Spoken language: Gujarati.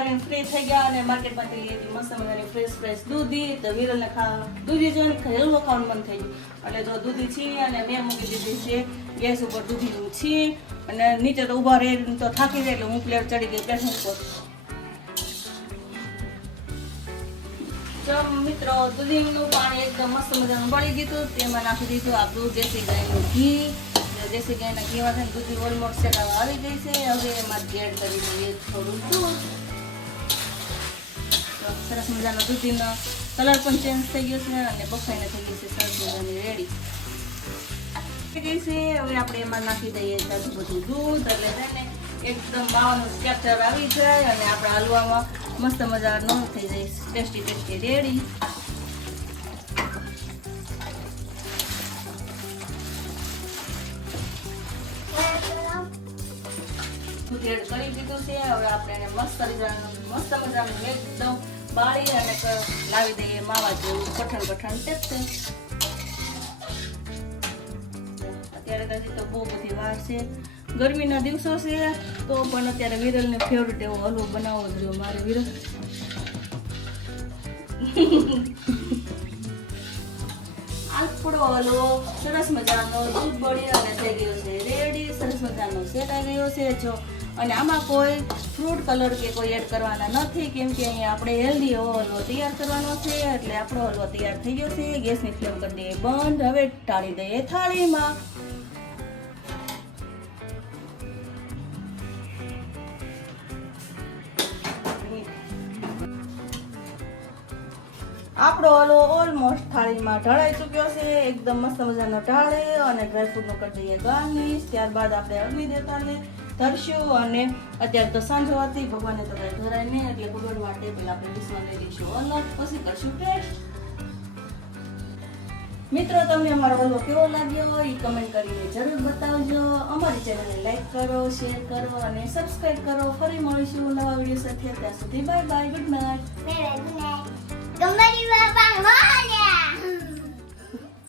કરીને ફ્રી થઈ ગયા અને માર્કેટમાંથી લઈ હતી મસ્ત મજાની ફ્રેશ દૂધી. તો વિરલને દૂધી જોઈને હલવો ખાવાનું મન થઈ ગયું એટલે જો દૂધી છી અને મેં મૂકી દીધી છે ગેસ ઉપર દૂધીનું છી અને નીચે તો ઊભા રહી તો થાકી જાય એટલે હું પ્લેટ ચડી ગઈ પ્લેટ ઉપર. મિત્રો દૂધીનું પાણી એકદમ મસ્ત મજાનું બળી ગયું. તેમાં નાખી દીધું આપણું દેશી ગાયનું ઘી. દેશી ગાયના ઘીમાં છે દૂધી ઓલમોસ્ટ શેકાવા આવી ગઈ છે. હવે એમાં એડ કરી દઈએ થોડું દૂધ. સરસ મજાનો દૂધીનો કલર પણ ચેન્જ થઈ ગયો છે અને બફાઈને થઈ ગઈ છે સરસ મજાની રેડી થઈ ગઈ છે. હવે આપણે એમાં નાખી દઈએ તાજું બધું દૂધ એટલે છે ને એકદમ બાવાનું સ્ટ્રક્ચર આવી જાય અને આપણા હલવામાં મસ્ત મજાનો થઈ જાય ટેસ્ટી રેડી. દૂધ એડ કરી દીધું છે. હવે આપણે એને મસ્ત મજાનું એકદમ બાળી અને લાવી દઈએ માવા જેવું કઠણ ટેપ છે. અત્યારે કદી તો બહુ બધી વાર છે, ગરમીના દિવસો છે તો પણ અત્યારે વિરલને ફેવરેટ એવો હલવો બનાવવો જોઈએ મારે. વિરલ આલપડો હલવો સરસ મજાનો દૂધ બળી અને થઈ ગયો છે રેડી. સરસ મજાનો શેકાઈ ગયો છે જો. અને આમાં કોઈ ફ્રૂટ કલર કે કોઈ એડ કરવાના નથી કેમ કે અહીંયા આપણે હેલ્ધી એવો હલવો તૈયાર કરવાનો છે એટલે આપણો હલવો તૈયાર થઈ ગયો છે. ગેસની ફ્લેમ કરી દઈએ બંધ. હવે ટાળી દઈએ થાળીમાં. આપણો હલવો ઓલમોસ્ટ થાળીમાં ઢળાઈ ચૂક્યો છે. એકદમ મસ્ત મજાનો ઢાળે અને ડ્રાયફ્રૂટનો કરી દઈએ ગાર્નિશ. ત્યારબાદ આપણે અગ્નિ દેવતાને ધરશું અને અત્યારે તો સાંજ હોવાથી ભગવાનને તો કંઈ ધરાય નહીં એટલે ભગવાન માટે પહેલાં આપણે ડીશમાં લઈ લઈશું અલગ, પછી કરશું ટેસ્ટ. મિત્રો તમને અમારો હલવો કેવો લાગ્યો એ કમેન્ટ કરીને જરૂર બતાવજો. અમારી ચેનલને લાઈક કરો, શેર કરો અને સબસ્ક્રાઈબ કરો. ફરી મળીશું નવા વિડીયો સાથે. ત્યાં સુધી bye bye, good night. Kembali bapak.